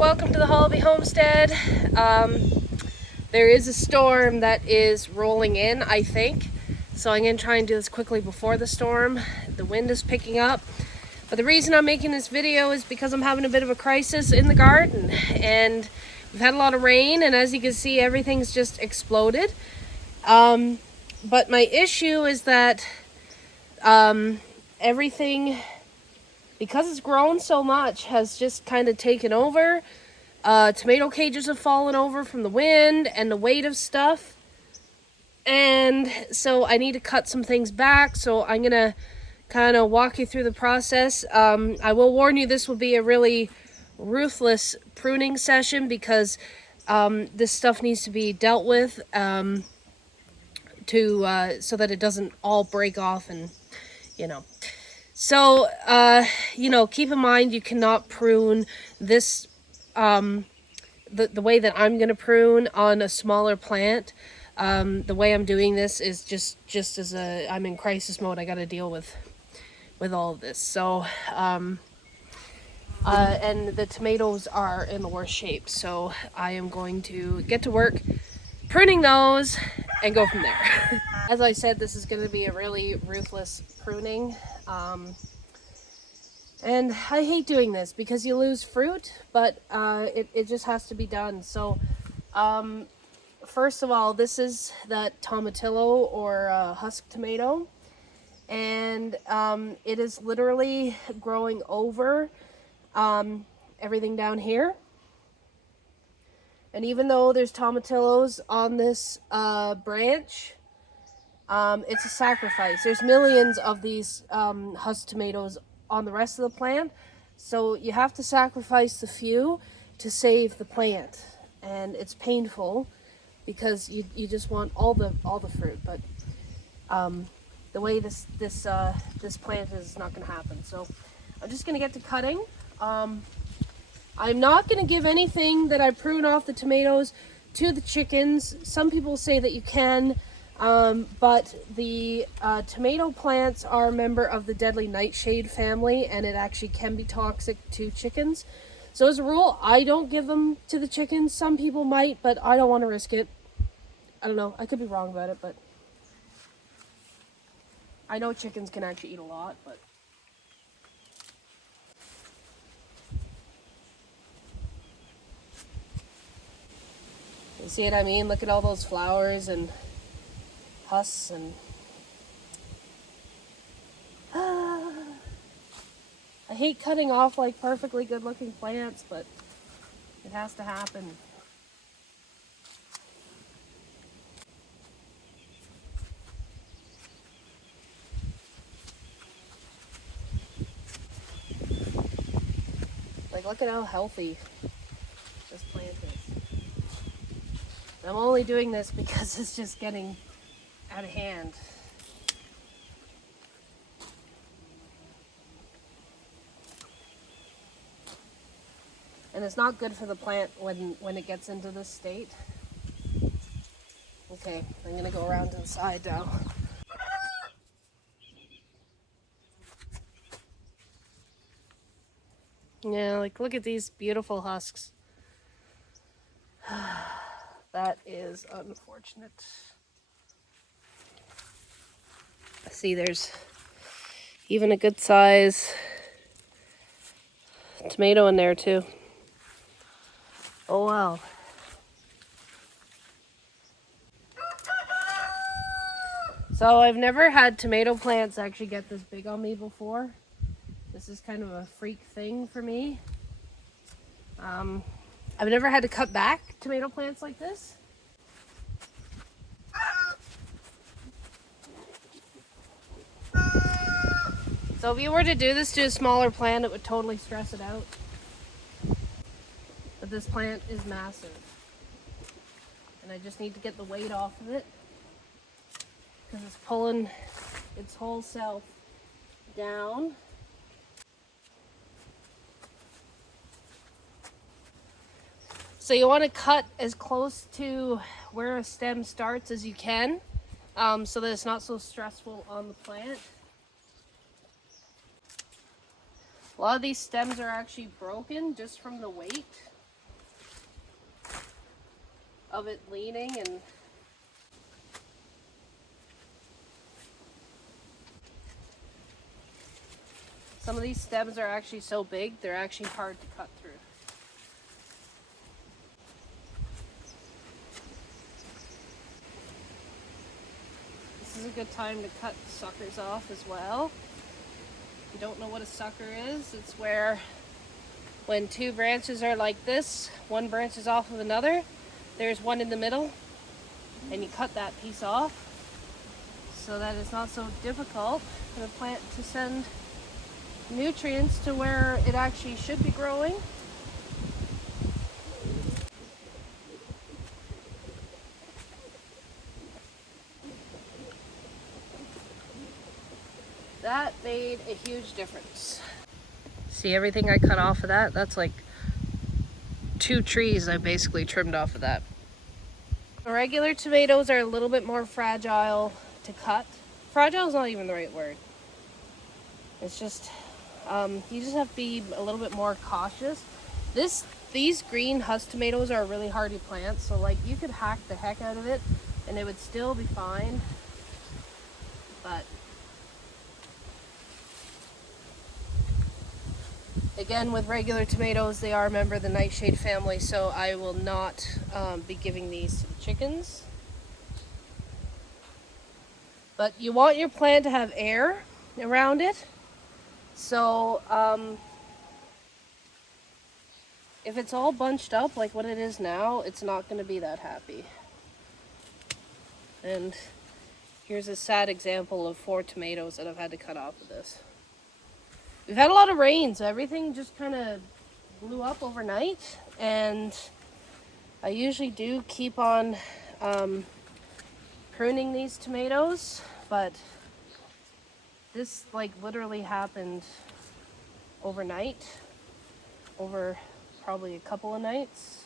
welcome to the Homestead. There is a storm that is rolling in, I think. So I'm going to try and do this quickly before the storm. The wind is picking up. But the reason I'm making this video is because I'm having a bit of a crisis in the garden. And we've had a lot of rain, and as you can see, everything's just exploded. But my issue is that everything, because it's grown so much, has just kind of taken over. Tomato cages have fallen over from the wind and the weight of stuff. And so I need to cut some things back. So I'm going to kind of walk you through the process. I will warn you, this will be a really ruthless pruning session because this stuff needs to be dealt with so that it doesn't all break off and, So, keep in mind you cannot prune this the way that I'm going to prune on a smaller plant. The way I'm doing this is just as I'm in crisis mode. I got to deal with all of this. So, and the tomatoes are in the worst shape. So I am going to get to work pruning those and go from there. As I said, this is going to be a really ruthless pruning. And I hate doing this because you lose fruit, but it just has to be done. So first of all, this is that tomatillo or husk tomato. And it is literally growing over everything down here. And even though there's tomatillos on this branch, it's a sacrifice. There's millions of these husk tomatoes on the rest of the plant, so you have to sacrifice the few to save the plant, and it's painful because you just want all the fruit, but the way this plant is not going to happen. So I'm just going to get to cutting. I'm not going to give anything that I prune off the tomatoes to the chickens. Some people say that you can. But the tomato plants are a member of the deadly nightshade family, and it actually can be toxic to chickens. So as a rule, I don't give them to the chickens. Some people might, but I don't want to risk it. I don't know. I could be wrong about it, but I know chickens can actually eat a lot, but you see what I mean? Look at all those flowers and husks and I hate cutting off like perfectly good looking plants, but it has to happen. Like, look at how healthy this plant is. I'm only doing this because it's just getting out of hand. And it's not good for the plant when it gets into this state. Okay, I'm gonna go around to the side now. Yeah, like, look at these beautiful husks. That is unfortunate. See, there's even a good size tomato in there too. Oh wow. So I've never had tomato plants actually get this big on me before. This is kind of a freak thing for me. I've never had to cut back tomato plants like this. So if you were to do this to a smaller plant, it would totally stress it out. But this plant is massive. And I just need to get the weight off of it because it's pulling its whole self down. So you want to cut as close to where a stem starts as you can, so that it's not so stressful on the plant. A lot of these stems are actually broken just from the weight. of it leaning, and some of these stems are actually so big, they're actually hard to cut through. This is a good time to cut suckers off as well. If you don't know what a sucker is, it's where when two branches are like this, one branch is off of another, there's one in the middle, and you cut that piece off so that it's not so difficult for the plant to send nutrients to where it actually should be growing. That made a huge difference. See everything I cut off of that? That's like 2 trees I basically trimmed off of that. Regular tomatoes are a little bit more fragile to cut. Fragile is not even the right word. It's just, you just have to be a little bit more cautious. These green husk tomatoes are a really hardy plant, so like you could hack the heck out of it and it would still be fine. But again, with regular tomatoes, they are a member of the nightshade family, so I will not be giving these to the chickens. But you want your plant to have air around it. So if it's all bunched up like what it is now, it's not going to be that happy. And here's a sad example of 4 tomatoes that I've had to cut off of this. We've had a lot of rain, so everything just kind of blew up overnight, and I usually do keep on pruning these tomatoes, but this like literally happened overnight, over probably a couple of nights,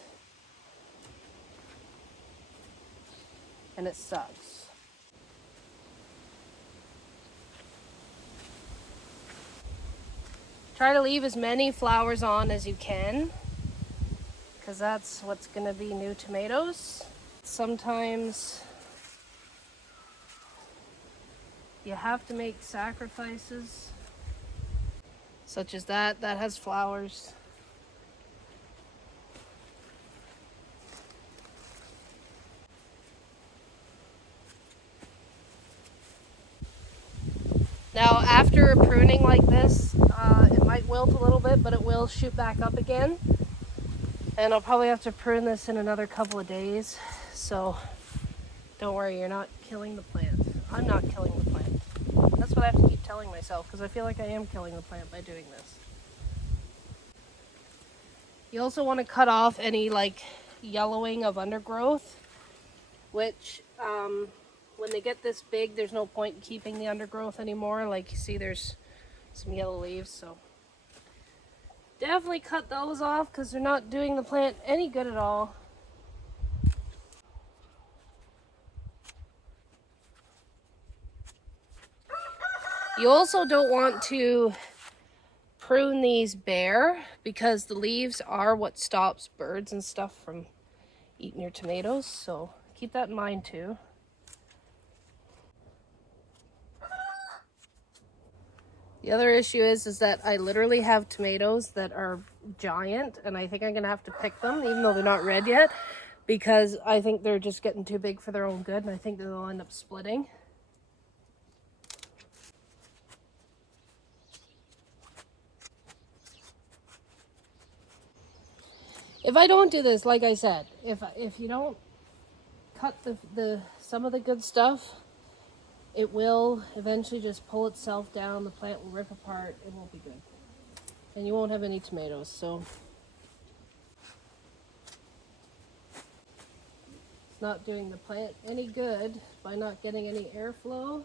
and it sucks. Try to leave as many flowers on as you can, because that's what's going to be new tomatoes. Sometimes you have to make sacrifices, such as that has flowers. Now, after a pruning like this, it might wilt a little bit, but it will shoot back up again. And I'll probably have to prune this in another couple of days. So don't worry, you're not killing the plant. I'm not killing the plant. That's what I have to keep telling myself, because I feel like I am killing the plant by doing this. You also want to cut off any like yellowing of undergrowth, which when they get this big, there's no point in keeping the undergrowth anymore. Like you see, there's some yellow leaves, so definitely cut those off because they're not doing the plant any good at all. You also don't want to prune these bare, because the leaves are what stops birds and stuff from eating your tomatoes, so keep that in mind too. The other issue is that I literally have tomatoes that are giant, and I think I'm gonna have to pick them even though they're not red yet, because I think they're just getting too big for their own good, and I think that they'll end up splitting. If I don't do this, like I said, if you don't cut the some of the good stuff, it will eventually just pull itself down. The plant will rip apart. It won't be good. And you won't have any tomatoes, so it's not doing the plant any good by not getting any airflow.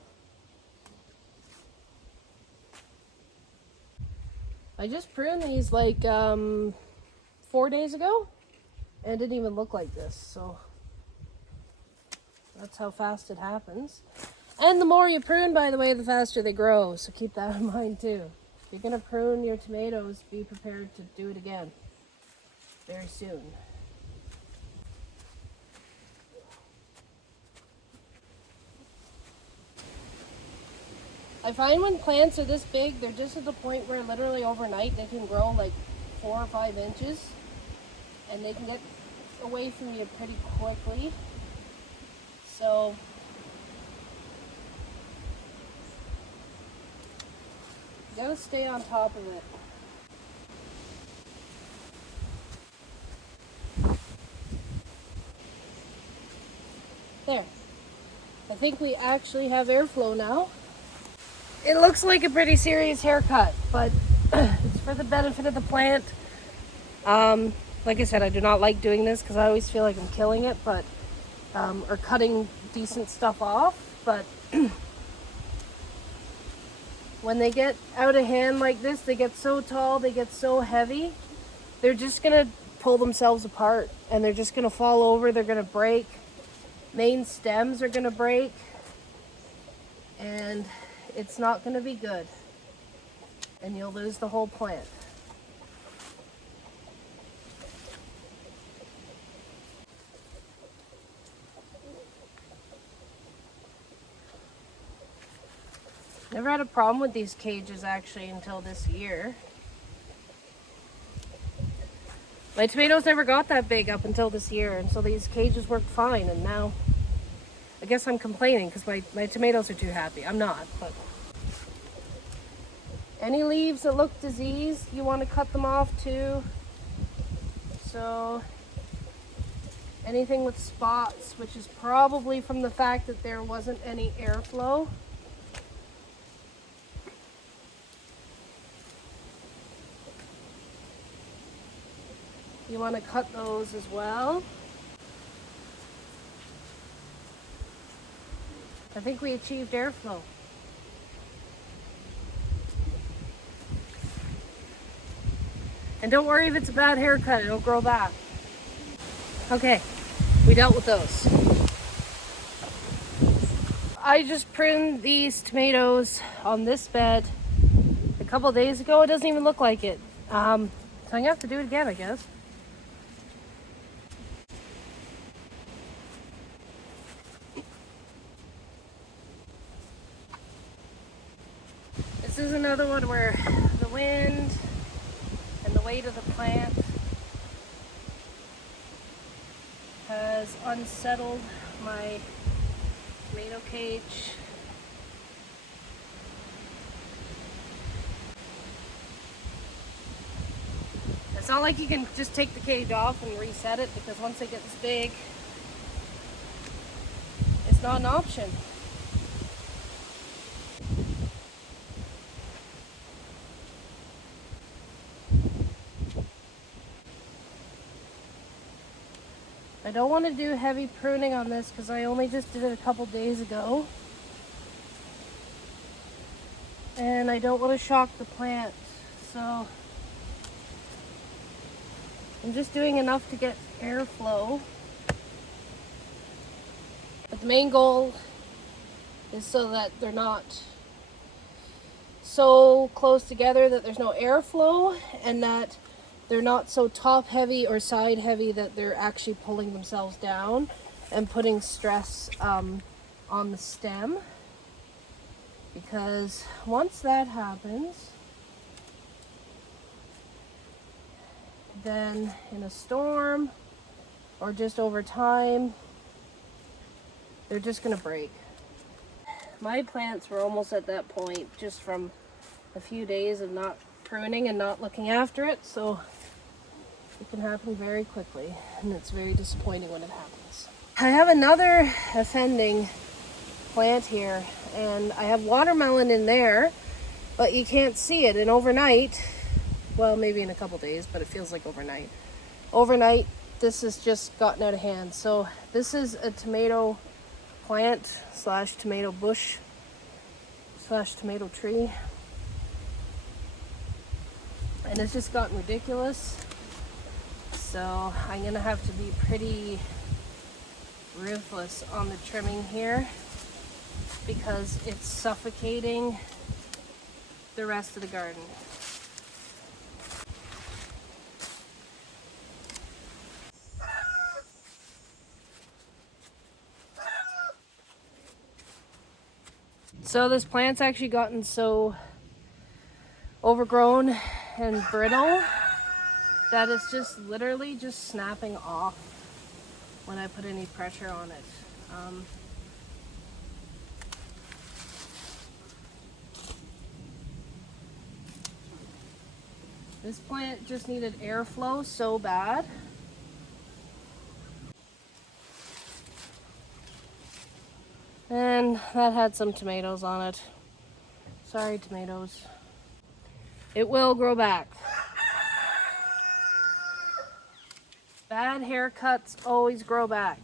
I just pruned these like 4 days ago, and it didn't even look like this, so that's how fast it happens. And the more you prune, by the way, the faster they grow, so keep that in mind too. If you're gonna prune your tomatoes, be prepared to do it again very soon. I find when plants are this big, they're just at the point where literally overnight they can grow like 4 or 5 inches and they can get away from you pretty quickly. So you gotta stay on top of it. There. I think we actually have airflow now. It looks like a pretty serious haircut, but it's for the benefit of the plant. Like I said, I do not like doing this because I always feel like I'm killing it, but or cutting decent stuff off. But when they get out of hand like this, they get so tall, they get so heavy, they're just gonna pull themselves apart and they're just gonna fall over, they're gonna break. Main stems are gonna break and it's not gonna be good. And you'll lose the whole plant. Never had a problem with these cages actually until this year. My tomatoes never got that big up until this year, and so these cages worked fine, and now I guess I'm complaining because my tomatoes are too happy. I'm not, but any leaves that look diseased, you want to cut them off too. So anything with spots, which is probably from the fact that there wasn't any airflow. You want to cut those as well. I think we achieved airflow. And don't worry if it's a bad haircut, it'll grow back. Okay, we dealt with those. I just pruned these tomatoes on this bed a couple days ago. It doesn't even look like it. So I'm gonna have to do it again, I guess. This is another one where the wind and the weight of the plant has unsettled my tomato cage. It's not like you can just take the cage off and reset it, because once they get this big, it's not an option. I don't want to do heavy pruning on this because I only just did it a couple days ago. And I don't want to shock the plant. So I'm just doing enough to get airflow. But the main goal is so that they're not so close together that there's no airflow, and that they're not so top heavy or side heavy that they're actually pulling themselves down and putting stress on the stem. Because once that happens, then in a storm or just over time, they're just gonna break. My plants were almost at that point just from a few days of not pruning and not looking after it, so it can happen very quickly, and it's very disappointing when it happens. I have another offending plant here, and I have watermelon in there, but you can't see it. And overnight, well, maybe in a couple days, but it feels like overnight. Overnight, this has just gotten out of hand. So this is a tomato plant slash tomato bush slash tomato tree, and it's just gotten ridiculous. So I'm gonna have to be pretty ruthless on the trimming here because it's suffocating the rest of the garden. So this plant's actually gotten so overgrown and brittle that it's just literally just snapping off when I put any pressure on it. This plant just needed airflow so bad. And that had some tomatoes on it. Sorry, tomatoes. It will grow back. Bad haircuts always grow back.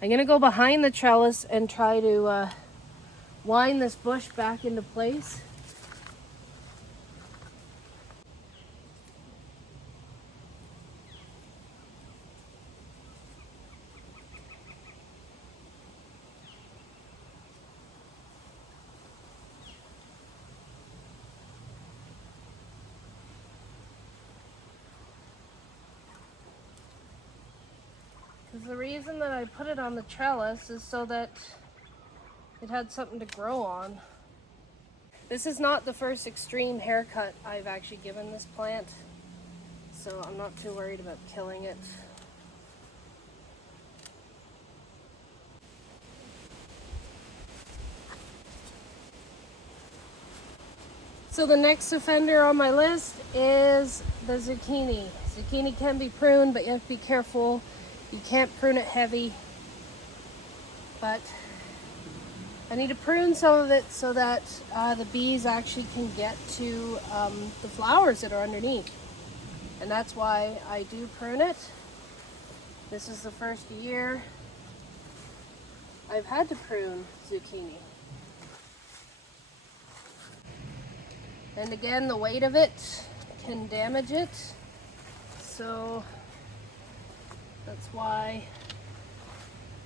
I'm gonna go behind the trellis and try to wind this bush back into place. Because the reason that I put it on the trellis is so that it had something to grow on. This is not the first extreme haircut I've actually given this plant, so I'm not too worried about killing it. So the next offender on my list is the zucchini. Zucchini can be pruned, but you have to be careful. You can't prune it heavy. But I need to prune some of it so that the bees actually can get to the flowers that are underneath. And that's why I do prune it. This is the first year I've had to prune zucchini. And again, the weight of it can damage it. So that's why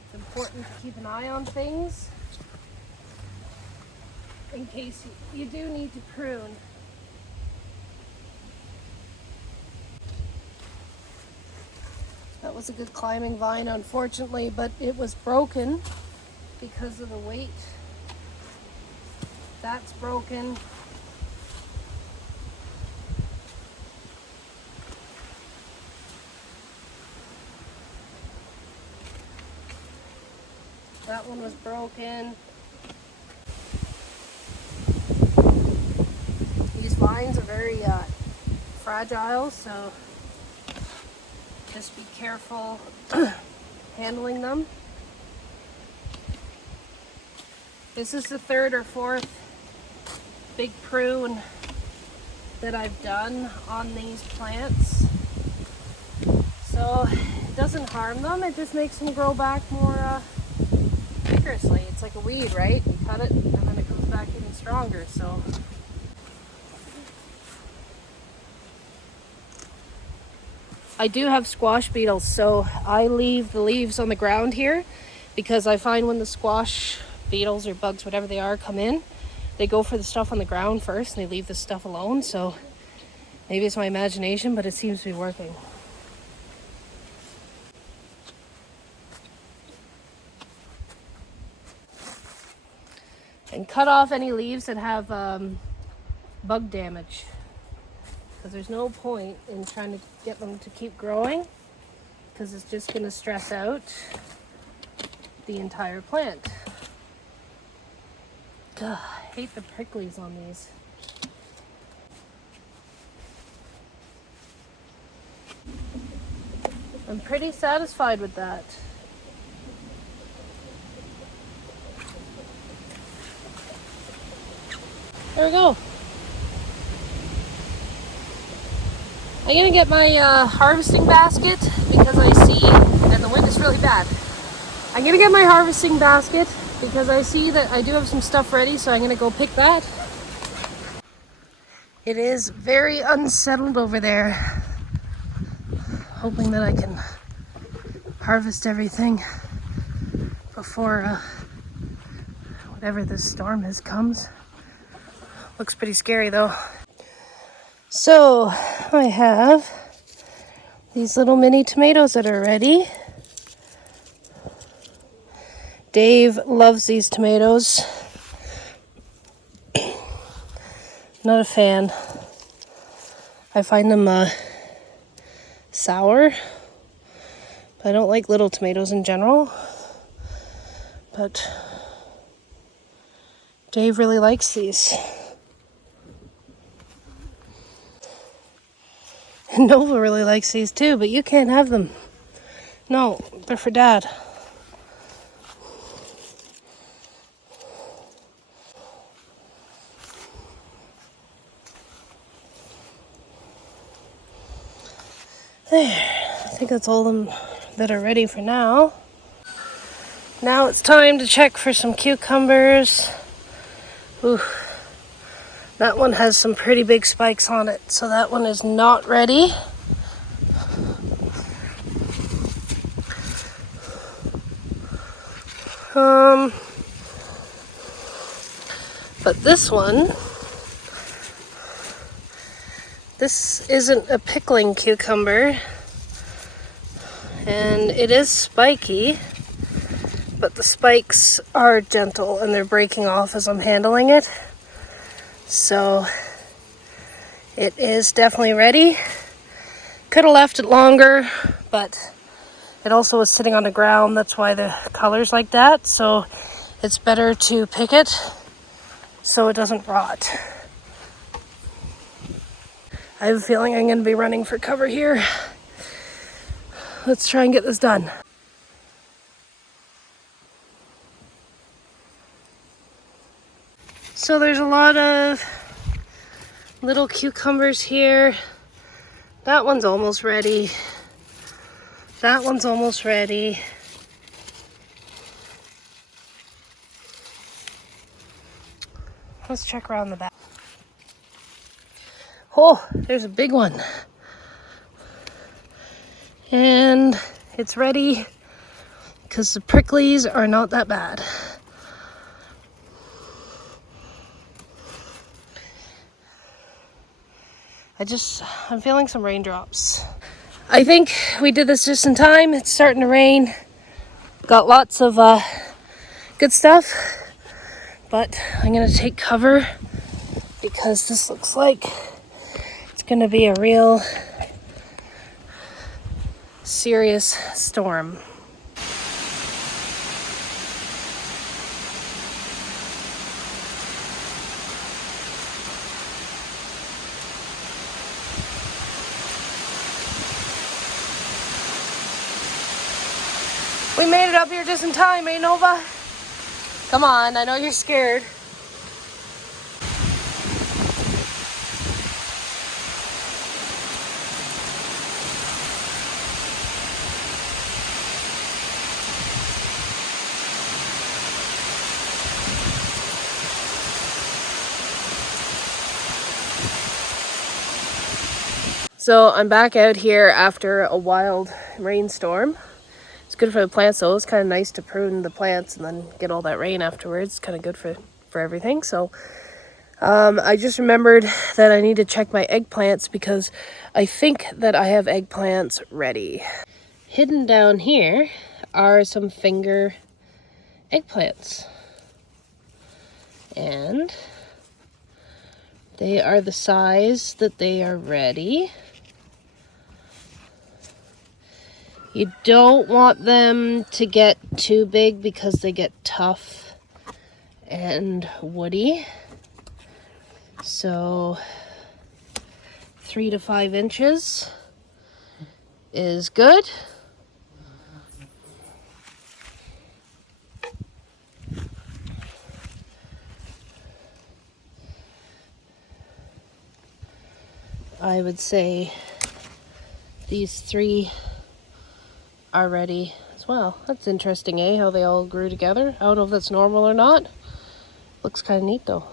it's important to keep an eye on things in case you do need to prune. That was a good climbing vine, unfortunately, but it was broken because of the weight. That's broken. That one was broken. These vines are very fragile, so just be careful handling them. This is the third or fourth big prune that I've done on these plants. So it doesn't harm them, it just makes them grow back more vigorously. It's like a weed, right? You cut it and then it comes back even stronger. So I do have squash beetles, so I leave the leaves on the ground here because I find when the squash beetles or bugs, whatever they are, come in, they go for the stuff on the ground first and they leave the stuff alone. So maybe it's my imagination, but it seems to be working. And cut off any leaves that have bug damage, because there's no point in trying to get them to keep growing because it's just going to stress out the entire plant. God, I hate the pricklies on these. I'm pretty satisfied with that. There we go. I'm gonna get my harvesting basket because I see, and the wind is really bad. I'm gonna get my harvesting basket because I see that I do have some stuff ready, so I'm gonna go pick that. It is very unsettled over there. Hoping that I can harvest everything before whatever this storm is comes. Looks pretty scary though. So I have these little mini tomatoes that are ready. Dave loves these tomatoes. Not a fan. I find them sour. I don't like little tomatoes in general. But Dave really likes these. And Nova really likes these too, but you can't have them. No, they're for Dad. There. I think that's all of them that are ready for now. Now it's time to check for some cucumbers. Ooh, that one has some pretty big spikes on it, so that one is not ready. But this one, this isn't a pickling cucumber, and it is spiky, but the spikes are gentle and they're breaking off as I'm handling it. So it is definitely ready. Could have left it longer, but it also was sitting on the ground. That's why the color's like that. So it's better to pick it so it doesn't rot. I have a feeling I'm going to be running for cover here. Let's try and get this done. So there's a lot of little cucumbers here. That one's almost ready. That one's almost ready. Let's check around the back. Oh, there's a big one. And it's ready because the pricklies are not that bad. I'm feeling some raindrops. I think we did this just in time. It's starting to rain. Got lots of good stuff, but I'm gonna take cover because this looks like it's gonna be a real serious storm. We made it up here just in time, eh, Nova? Come on, I know you're scared. So I'm back out here after a wild rainstorm. It's good for the plants, though. It's kind of nice to prune the plants and then get all that rain afterwards. It's kind of good for everything. So I just remembered that I need to check my eggplants because I think that I have eggplants ready. Hidden down here are some finger eggplants. And they are the size that they are ready. You don't want them to get too big because they get tough and woody. So 3 to 5 inches is good. I would say these 3 are ready as well. That's interesting, eh? How they all grew together. I don't know if that's normal or not. Looks kind of neat though.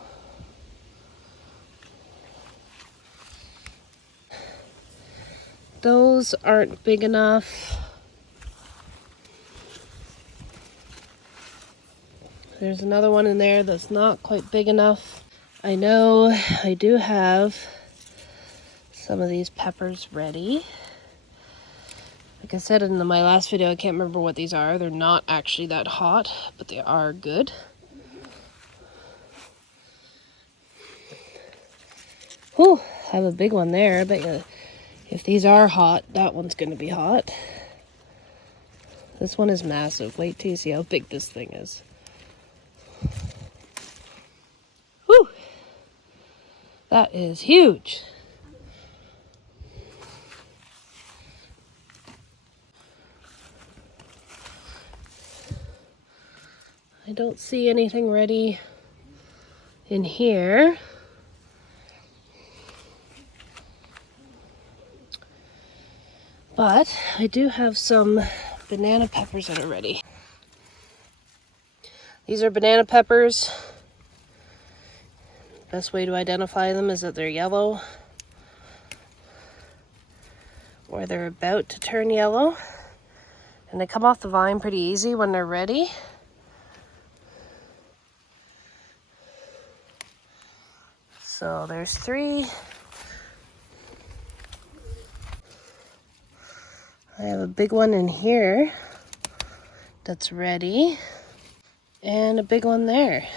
Those aren't big enough. There's another one in there that's not quite big enough. I know I do have some of these peppers ready. Like I said in my last video, I can't remember what these are. They're not actually that hot, but they are good. Whew, I have a big one there. I bet you if these are hot, that one's going to be hot. This one is massive. Wait till you see how big this thing is. Whew! That is huge. I don't see anything ready in here. But I do have some banana peppers that are ready. These are banana peppers. Best way to identify them is that they're yellow or they're about to turn yellow. And they come off the vine pretty easy when they're ready. So there's 3. I have a big one in here that's ready, and a big one there.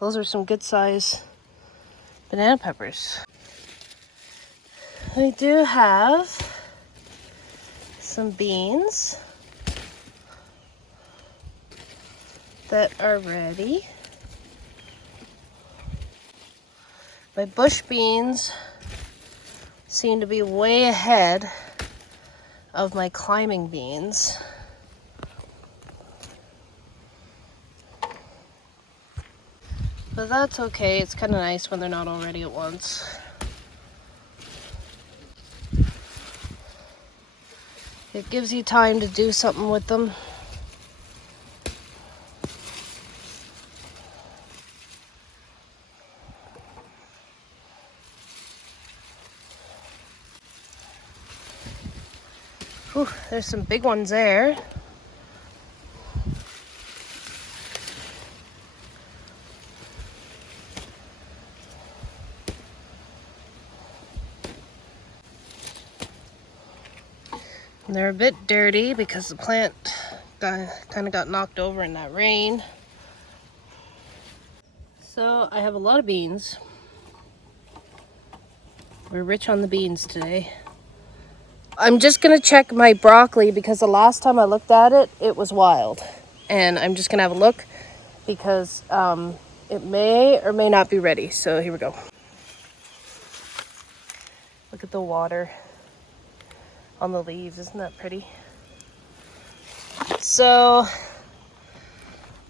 Those are some good size banana peppers. I do have some beans that are ready. My bush beans seem to be way ahead of my climbing beans. But that's okay, it's kind of nice when they're not all ready at once. It gives you time to do something with them. Whew, there's some big ones there. And they're a bit dirty because the plant kind of got knocked over in that rain. So I have a lot of beans. We're rich on the beans today. I'm just gonna check my broccoli because the last time I looked at it, it was wild. And I'm just gonna have a look because it may or may not be ready. So here we go. Look at the water on the leaves, isn't that pretty? So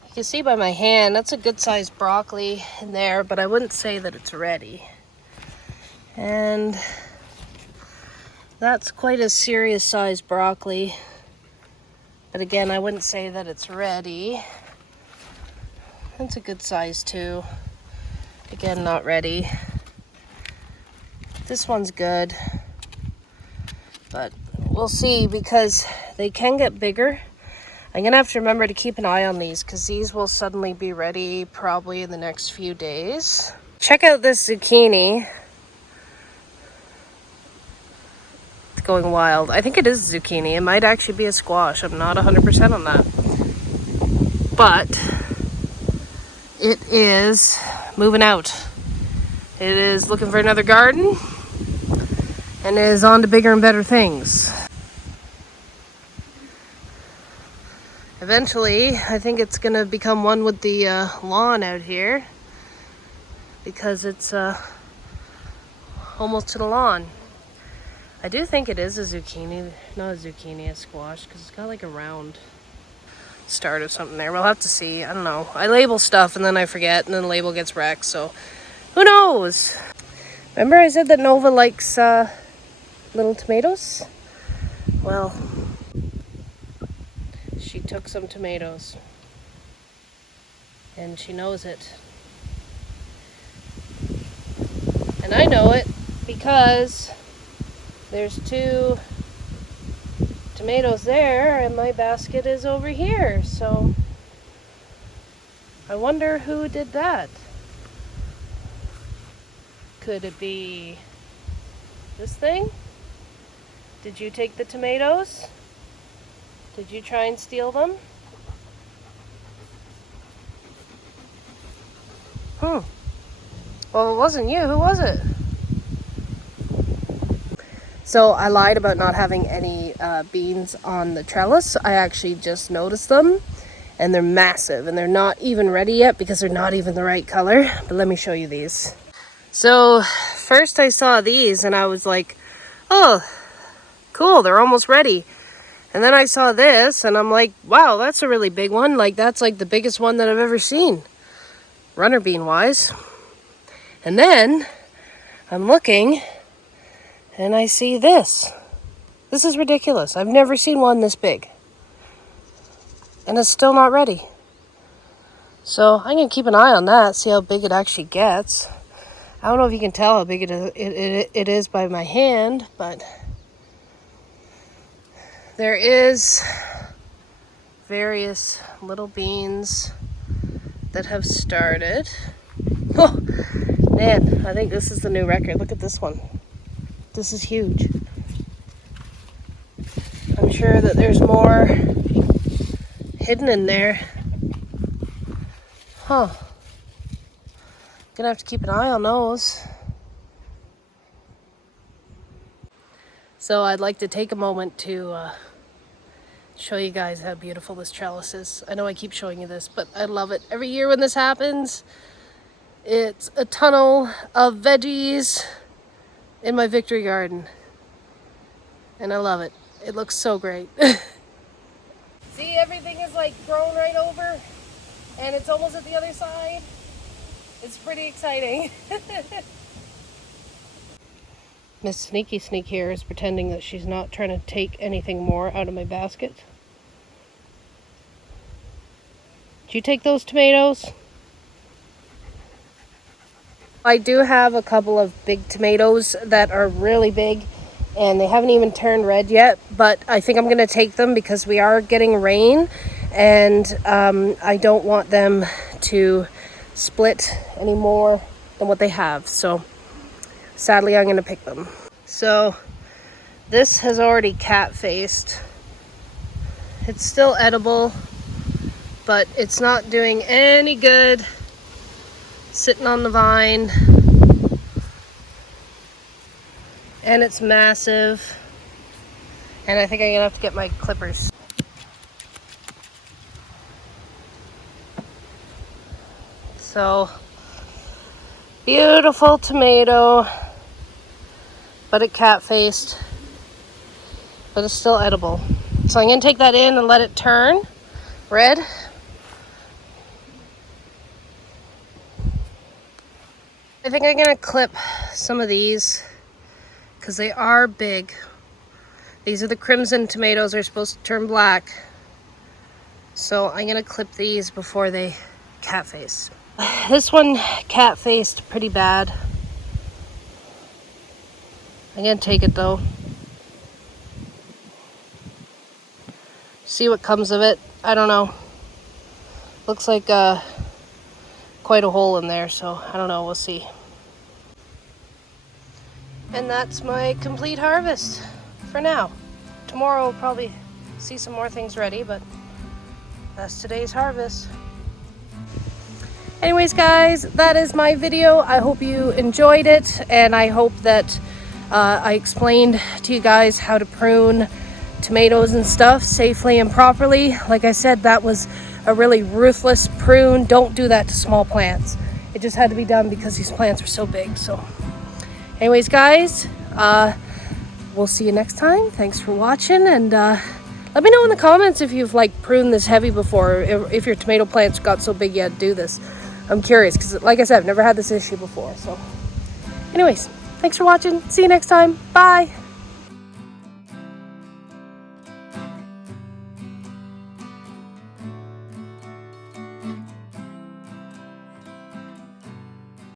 you can see by my hand, that's a good sized broccoli in there, but I wouldn't say that it's ready. And that's quite a serious sized broccoli. But again, I wouldn't say that it's ready. That's a good size too. Again, not ready. This one's good. But we'll see because they can get bigger. I'm gonna have to remember to keep an eye on these because these will suddenly be ready probably in the next few days. Check out this zucchini. It's going wild. I think it is zucchini. It might actually be a squash. I'm not 100% on that. But it is moving out. It is looking for another garden and is on to bigger and better things. Eventually, I think it's gonna become one with the lawn out here because it's almost to the lawn. I do think it is a zucchini, not a zucchini, a squash, because it's got like a round start of something there. We'll have to see. I don't know. I label stuff and then I forget and then the label gets wrecked, so who knows? Remember I said that Nova likes little tomatoes? Well, she took some tomatoes and she knows it. And I know it because there's 2 tomatoes there and my basket is over here. So I wonder who did that. Could it be this thing? Did you take the tomatoes? Did you try and steal them? Well, it wasn't you. Who was it? So I lied about not having any beans on the trellis. I actually just noticed them, and they're massive, and they're not even ready yet because they're not even the right color. But let me show you these. So first I saw these and I was like, oh, cool, they're almost ready. And then I saw this and I'm like, wow, that's a really big one. Like, that's like the biggest one that I've ever seen, runner bean wise. And then I'm looking and I see this. This is ridiculous. I've never seen one this big. And it's still not ready. So I'm going to keep an eye on that, see how big it actually gets. I don't know if you can tell how big it is by my hand, but there is various little beans that have started. Oh, man, I think this is the new record. Look at this one. This is huge. I'm sure that there's more hidden in there. Huh. Gonna have to keep an eye on those. So I'd like to take a moment to show you guys how beautiful this trellis is. I know I keep showing you this, but I love it. Every year when this happens, it's a tunnel of veggies in my victory garden. And I love it. It looks so great. See, everything is like grown right over, and it's almost at the other side. It's pretty exciting. Miss Sneaky Sneak here is pretending that she's not trying to take anything more out of my basket. Did you take those tomatoes? I do have a couple of big tomatoes that are really big and they haven't even turned red yet, but I think I'm going to take them because we are getting rain and I don't want them to split any more than what they have. So sadly I'm going to pick them. So this has already cat-faced. It's still edible, but it's not doing any good sitting on the vine. And it's massive. And I think I'm gonna have to get my clippers. So, beautiful tomato, but it cat-faced, but it's still edible. So I'm gonna take that in and let it turn red. I think I'm gonna clip some of these because they are big. These are the crimson tomatoes. They're supposed to turn black. So I'm gonna clip these before they cat-face. This one cat-faced pretty bad. I'm gonna take it though. See what comes of it. I don't know. Looks like quite a hole in there, so I don't know. We'll see. And that's my complete harvest for now. Tomorrow we'll probably see some more things ready, but that's today's harvest. Anyways, guys, that is my video. I hope you enjoyed it, and I hope that I explained to you guys how to prune tomatoes and stuff safely and properly. Like I said, that was a really ruthless prune. Don't do that to small plants. It just had to be done because these plants are so big. So anyways, guys, we'll see you next time. Thanks for watching, and let me know in the comments if you've like pruned this heavy before, if your tomato plants got so big you had to do this. I'm curious because, like I said, I've never had this issue before. So anyways, thanks for watching. See you next time. Bye.